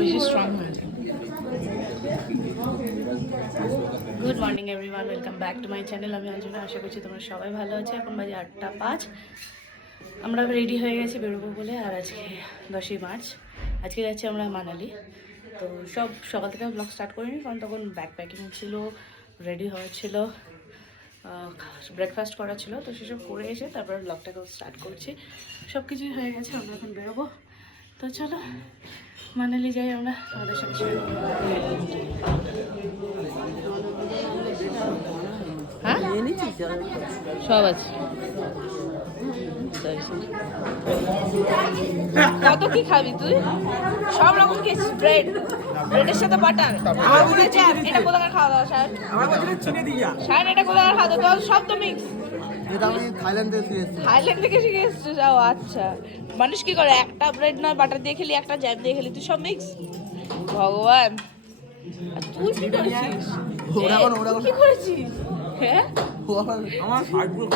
বেশি স্ট্রং হয়েছে। Good morning everyone, welcome back to my channel. আমি অঞ্জনা, আশা করছি তোমরা সবাই ভালো আছে। এখন বাজে 8:05। আমরা রেডি হয়ে গেছি বেরোবো বলে। আর আজকে 10ই মার্চ, আজকে যাচ্ছি আমরা মানালি। তো সব সকাল থেকে ব্লগ স্টার্ট করিনি, কারণ তখন ব্যাগ প্যাকিং ছিল, রেডি হওয়া ছিল, ব্রেকফাস্ট করা ছিল। তো সেসব করে এসে তারপর ব্লগটাকে স্টার্ট করছি। সব কিছুই হয়ে গেছে, আমরা এখন বেরোবো। তো চলো মানালি যাই আমরা, আমাদের সাথে হ্যাঁ সব আছে। কত কি খাবি তুই? সব রকম খেয়েছিস। ব্রেডের সাথে বাটার। আমার মনে হচ্ছে এটা কোথাকার খাওয়া দাওয়া স্যার? আমার বলছিলেন চিনি দিয়া। স্যার এটা কোথাকার খাওয়া দাওয়া? সব তো মিক্স। এটা আমি থাইল্যান্ড থেকে শিখেছি। থাইল্যান্ড থেকে শিখে এসেছিস? ও আচ্ছা। মানুষ কি করে, একটা ব্রেড নয় বাটার দিয়ে খেলি, একটা জ্যাম দিয়ে খেলি, তুই সব মিক্স। ভগবান, তুই কি করেছিস? কি করেছিস? হ্যাঁ আমার সাইডগুলো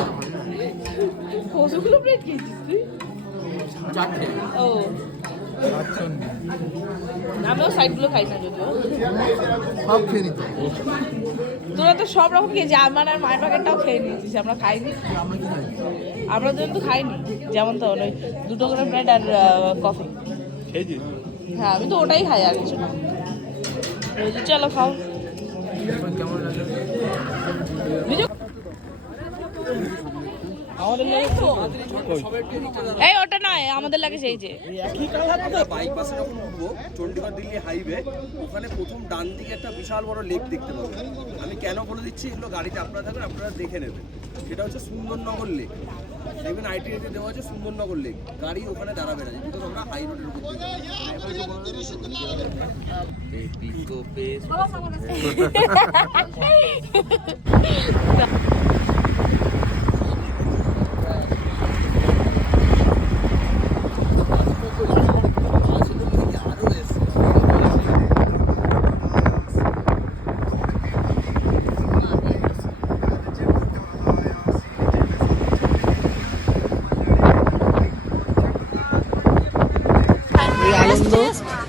কতগুলো ব্রেড খেয়েছিস তুই? চারটে। ও আমিও সাইডগুলো খাই না যদিও। সব খেয়ে নিতে। তোরা তো সব রকম খেয়েছি, আমার আর মায়ের প্যাকেটটাও খেয়ে নিয়েছিস, আমরা খাইনি। আমরা কি খাই? আমরা তো খাইনি। যেমন তো ওই 2 করে ব্রেড আর কফি খেয়েছি। হ্যাঁ, আমি তো ওটাই খাই, আর কিছু না। চলো খাও। কেমন লাগে? এই ওটা নয়, আমাদের লাগে সেই যে বাইপাসে যখন উঠবো চণ্ডীগড় দিল্লি হাইওয়ে, ওখানে প্রথম ডান দিকে একটা বিশাল বড় লেক দেখতে পাবেন। আমি কেন বলে দিচ্ছি, এগুলো গাড়িতে আপনারা থাকবেন, আপনারা দেখে নেবেন। সেটা হচ্ছে সুন্দরনগর লেক। দেখবেন আইটিআইতে দেওয়া আছে সুন্দরনগর লেক। গাড়ি ওখানে দাঁড়াবে না, যেহেতু আমরা হাই রোডের উপর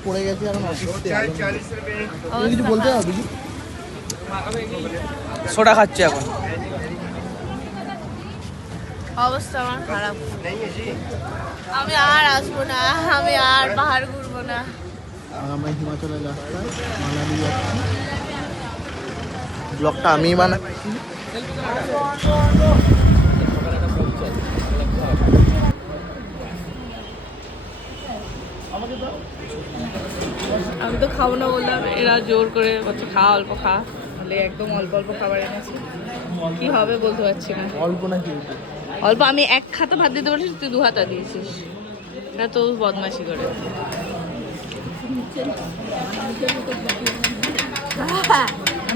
পড়ে গেছি এখন অফিসে। তুমি কিছু বলতে হবে? সোডা খাচ্ছে এখন। অবস্থা আমার খারাপ। আমি আর আসবো না, আমি আর পাহাড় ঘুরবো না। আর আমরা হিমাচলের রাস্তায় মানালি যাচ্ছি। ব্লগটা আমি বানাচ্ছি। আমি তো খাবো না বললাম, এরা জোর করে বলছে খা, অল্প খা। বলে একদম অল্প অল্প খাবার এনেছি, কি হবে বলতে পারছি না। অল্প না কি অল্প, আমি 1 হাতা ভাত দিতে বলেছি, তুই 2 হাতা দিয়েছিস। এটা তো বদমাশি করে।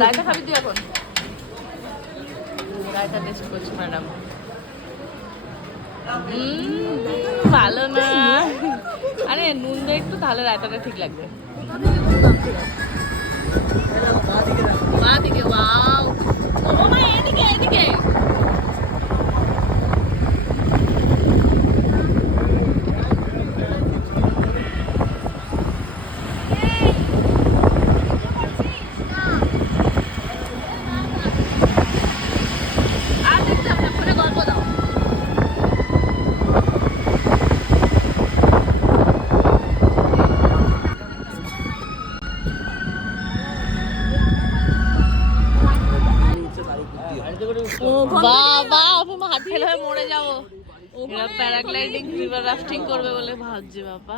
রায়তা খাবি তুই এখন? রায়তা টেস্ট করছি ম্যাডাম। ভালো না। আরে নুন দে একটু, তাহলে রায়তাটা ঠিক লাগবে। বাঁ দিকে, ওয়াও। ও মা, এদিকে এদিকে। বাবা, আমি হাত ফেল হয়ে মরে যাবো। এরা প্যারাগ্লাইডিং, রিভার রাফটিং করবে বলে ভাবছি। বাবা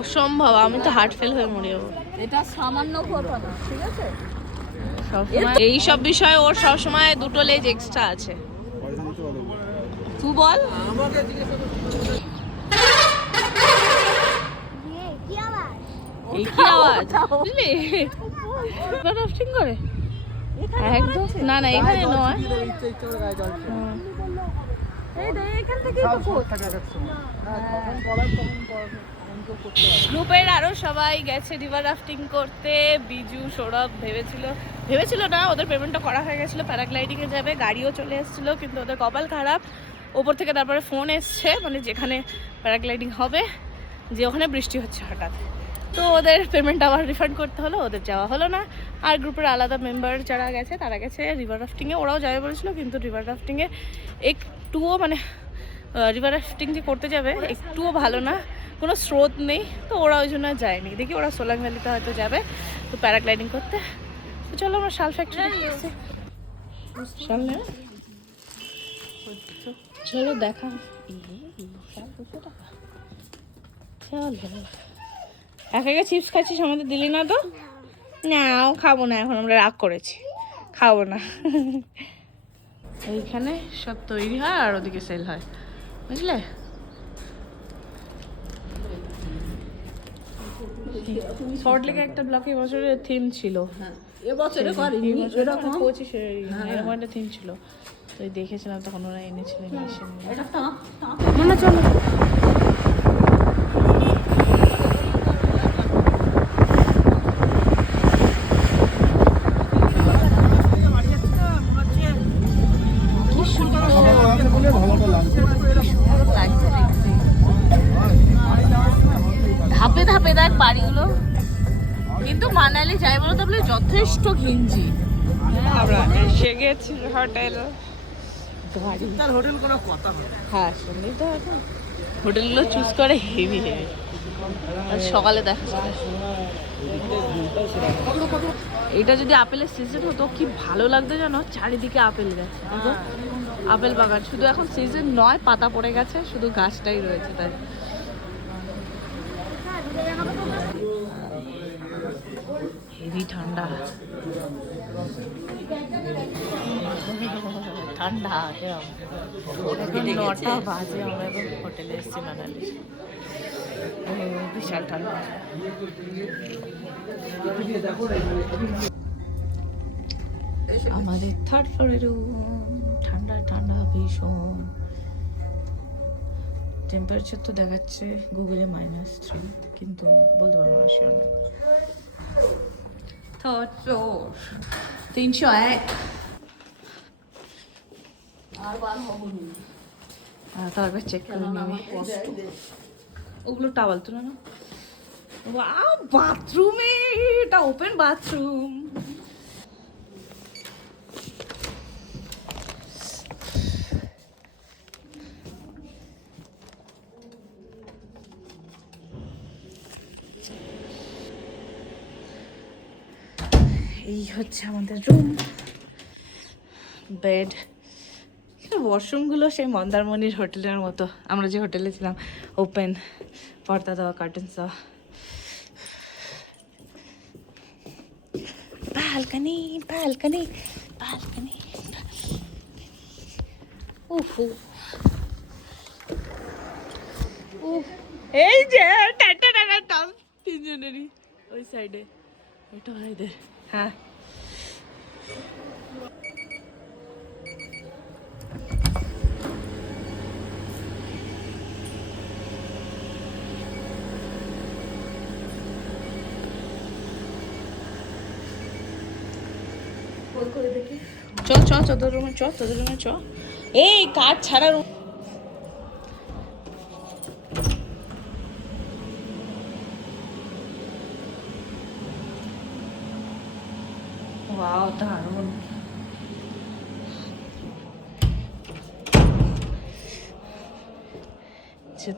অসম্ভব, আমি তো হার্ট ফেল হয়ে মরে যাবো। এটা সামান্য ঘটনা, ঠিক আছে? সবসময় এই সব বিষয়ে ওর সবসময় 2টো লেজ এক্সট্রা আছে। তুই বল। এই কি আওয়াজ? বুঝলি রিভার রাফটিং করে একদম। না না, এখানে নয়। গ্রুপের আরো সবাই গেছে রিভার রাফটিং করতে। বিজু, সৌরভ ভেবেছিল না, ওদের পেমেন্টটা করা হয়ে গেছিলো, প্যারাগ্লাইডিং এ যাবে, গাড়িও চলে এসেছিলো, কিন্তু ওদের কপাল খারাপ, ওপর থেকে তারপরে ফোন এসছে মানে যেখানে প্যারাগ্লাইডিং হবে যে ওখানে বৃষ্টি হচ্ছে হঠাৎ, তো ওদের পেমেন্ট আবার রিফান্ড করতে হলো, ওদের যাওয়া হলো না। আর গ্রুপের আলাদা মেম্বার যারা গেছে তারা গেছে রিভার রাফটিংয়ে, ওরাও যাবে বলেছিল কিন্তু রিভার রাফটিংয়ে একটুও মানে রিভার রাফটিং যে করতে যাবে একটুও ভালো না, কোনো স্রোত নেই, তো ওরা ওই জন্য যায়নি। দেখি ওরা সোলাং ভ্যালিতে হয়তো যাবে তো প্যারাগ্লাইডিং করতে। তো চলো আমরা শাল ফ্যাক্টরি শাল নেবে, চলো দেখা। চলো একা একা চিপস খাচ্ছিস, আমাদের দিলি না তো? নাও খাবো না, এখন আমরা রাগ করেছি, খাবো না। এইখানে সব তৈরি হয় আর ওদিকে সেল হয়, বুঝলে? সল্টলেকে একটা ব্লকে এবছরের থিম ছিল, এবছরে করিনি এরকম 25 এরকম একটা থিম ছিল, তো দেখেছিলাম তখন ওরা এনেছিলেন। এটা তাঁত না চলো ধাপে ধাপে দেখ বাড়িগুলো, কিন্তু মানালি যাই বলো তো যথেষ্ট ঘিঞ্জি। আমরা এসে গেছি হোটেল, তার হোটেল কোনো কথা হয়। হ্যাঁ শুনলেই তো এখন হোটেলগুলো চুজ করে হেভি হেভি। সকালে দেখা যায় এটা যদি আপেলের সিজন হতো কি ভালো লাগতো জানো, চারিদিকে আপেল গাছ, দেখো আপেল বাগান। শুধু এখন সিজন নয়, পাতা পড়ে গেছে, শুধু গাছটাই রয়েছে। তাই হেভি ঠান্ডা ঠান্ডা এখন 9টা বাজে, আমরা এখন হোটেলে এসেছি মানালি, বিশাল ঠান্ডা। আমাদের থার্ড ফ্লোরে রুম, ঠান্ডা ঠান্ডা ভীষণ। টেম্পারেচার তো দেখাচ্ছে গুগলে -3, কিন্তু বলতে পারবো না শিওর না। Third floor 301। আর বার হবো না তারপর চেক করে নিবি ওগুলো টাওয়াল তুলে না। ওয়াও বাথরুমে, এটা ওপেন বাথরুম। এই হচ্ছে আমাদের রুম, বেড। ওয়াশরুমগুলো সেই মন্দারমণির হোটেলের মতো, আমরা যে হোটেলে ছিলাম, ওপেন পর্দা দেওয়া, কার্টেন্স দেওয়া। Balcony balcony balcony. এই যে টাটা টাটা টাম তিনজনেরই ওই সাইডে, ওইটা ভাইদের। হ্যাঁ চ চ তোদের রুমে চ, তোদের রুমে চ। এই কাঠ ছাড়া রুম। ওয়াও দারুণ।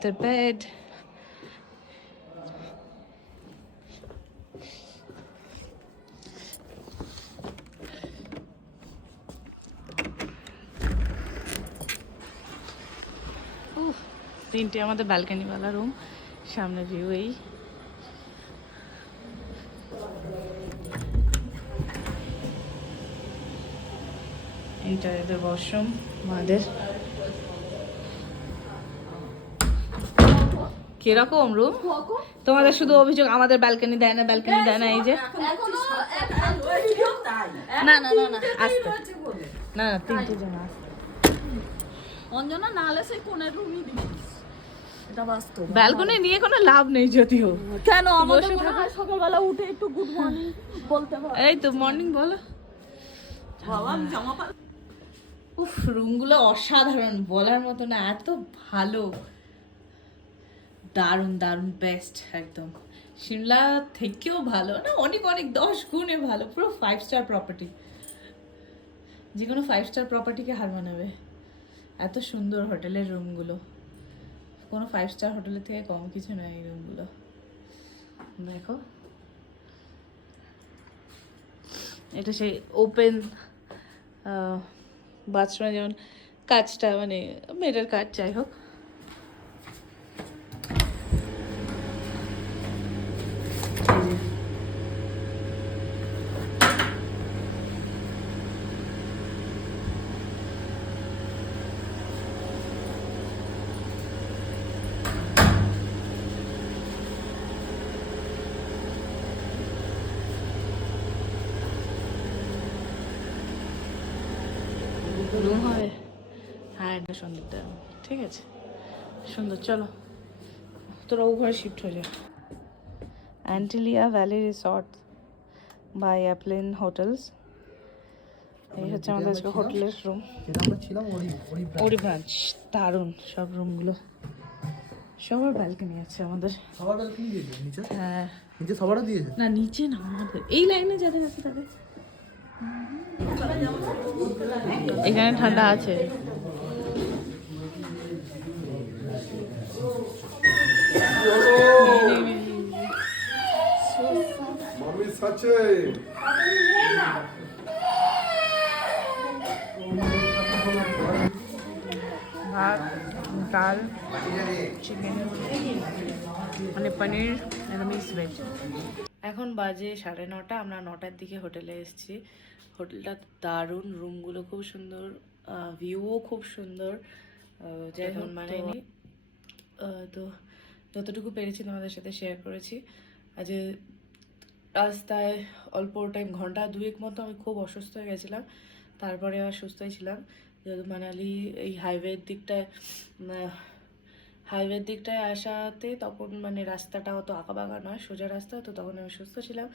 Their bed. তিনটে আমাদের ব্যালকনিওয়ালা রুম, সামনে ভিউ এই। এইটা এদের ওয়াশরুম আমাদের। কিরকম রুম তোমাদের? শুধু অভিযোগ আমাদের ব্যালকনি দেয় না, ব্যালকনি দেয় না। এই যে না না না না আসতে না না, তিনটে জন আসতে অঞ্জনা না হলে সেই কোণের রুমই দিস, এটা বাস্তব। ব্যালকনি নিয়ে কোনো লাভ নেই যদিও। কেন আমাদের মনে হয় সকালবেলা উঠে একটু গুড মর্নিং বলতে হয়। এই তো মর্নিং বলো। বাবা আমি জামা উফ, রুমগুলো অসাধারণ, বলার মতো না, এত ভালো, দারুণ দারুণ, বেস্ট একদম। সিমলা থেকেও ভালো না, অনেক অনেক 10 গুণে ভালো, পুরো 5 স্টার প্রপার্টি, যে কোনো 5 স্টার প্রপার্টিকে হার মানাবে। এত সুন্দর হোটেলের রুমগুলো, কোনো 5 স্টার হোটেলের থেকে কম কিছু নয় এই রুমগুলো। দেখো, এটা সেই ওপেন বাথরুমে যেমন কাজটা, মানে মেয়েটার কাজ, যাই হোক। রুম হবে, হ্যাঁ এটা সুন্দর, ঠিক আছে, সুন্দর। চলো তোরা ও ঘরে শিফট হয়ে যা। Antilia valley resort by Applin hotels, এই হচ্ছে আমাদের আজকে হোটেলের রুম। যেটা আমরা ছিলাম ওরি ব্রাঞ্চ, দারুণ সব রুমগুলো, সবার ব্যালকনি আছে আমাদের। সবার ব্যালকনি দিয়েছে নিচে? হ্যাঁ, নিচে সবারও দিয়েছে? না নিচে না, আমাদের এই লাইনে যাদের আছে তাদের। এখানে ঠান্ডা আছে। ভাত, ডাল, চিকেন, মানে পনির, মিক্স ভেজ। এখন বাজে 9:30, আমরা 9টার দিকে হোটেলে এসেছি। হোটেলটা দারুণ, রুমগুলো খুব সুন্দর, ভিউও খুব সুন্দর, যাই হোক মানায়নি। তো যতটুকু পেরেছি তোমাদের সাথে শেয়ার করেছি। আজ রাস্তায় অল্প টাইম, ঘন্টা 2 মতো আমি খুব অসুস্থ হয়ে গেছিলাম, তারপরে আবার সুস্থই ছিলাম। যেহেতু মানালি এই হাইওয়ের দিকটায় আসাতে তখন মানে রাস্তাটা অত আঁকাবাঁকা নয়, সোজা রাস্তা, তো তখন আমি সুস্থ ছিলাম।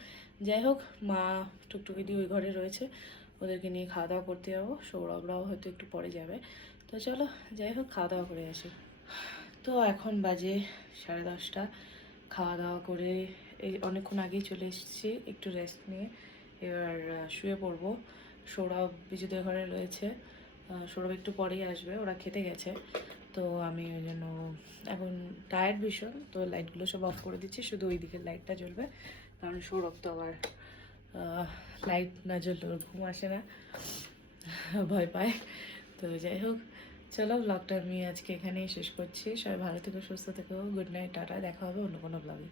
যাই হোক, মা টুকটুকি দিয়ে ওই ঘরে রয়েছে, ওদেরকে নিয়ে খাওয়া দাওয়া করতে যাবো, সৌরভরাও হয়তো একটু পরে যাবে। তো চলো, যাই হোক খাওয়া দাওয়া করে আসি। তো এখন বাজে 10:30, খাওয়া দাওয়া করে এই অনেকক্ষণ আগেই চলে এসেছি, একটু রেস্ট নিয়ে এবার শুয়ে পড়বো। সৌরভ বিজুদের ঘরে রয়েছে, সৌরভ একটু পরেই আসবে, ওরা খেতে গেছে। তো আমি ওই জন্য এখন টায়ার্ড ভীষণ, তো লাইটগুলো সব অফ করে দিচ্ছি, শুধু ওই দিকের লাইটটা জ্বলবে, কারণ সৌরভ তো আবার লাইট না জ্বললে ওর ঘুম আসে না, ভয় পায়। তো যাই হোক, চলো ব্লগটা আমি আজকে এখানেই শেষ করছি। সবাই ভালো থেকো, সুস্থ থেকো, গুড নাইট, টাটা, দেখা হবে অন্য কোনো ব্লগে।